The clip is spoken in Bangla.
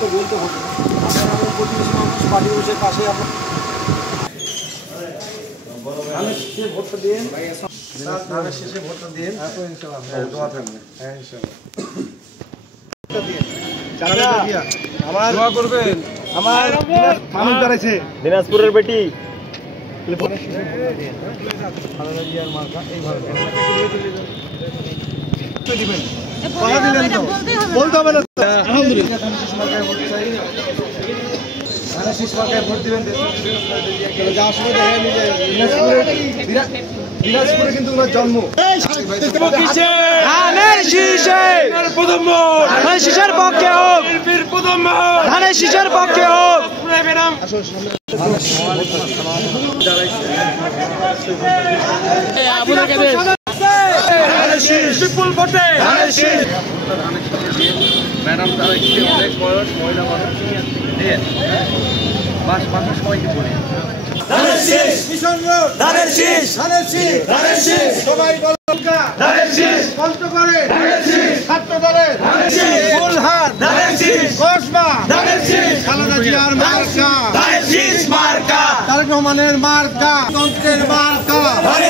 তো বলতে হবে আপনারা আমাদের প্রতিবেশী মানুষ পার্টি বসে পাশে আপনার শেষে ভোটটা দিন ধানের শেষে ভোটটা দিন ইনশাআল্লাহ দোয়া থাকবে হ্যাঁ ইনশাআল্লাহ আমার দোয়া করবেন আমার মানুষ দাঁড়াইছে দিনাজপুরের বেটি বলতে হবে না আলহামদুলিল্লাহ ভোট দিবেন যাওয়ার সময় দিনাজপুরে কিন্তু ওনার জন্ম ধানের শীষের পক্ষে হোক ধানের শীষের পক্ষে হোক ম্যাডাম তারা অনেক বয়স মহিলা মানুষ বাসা সবাইকে বলি সবাই কষ্ট করে ছাত্র দলের খালেদা জিয়ার মার্কা তারেক রহমানের মার্কা তন্ত্রের মার্কা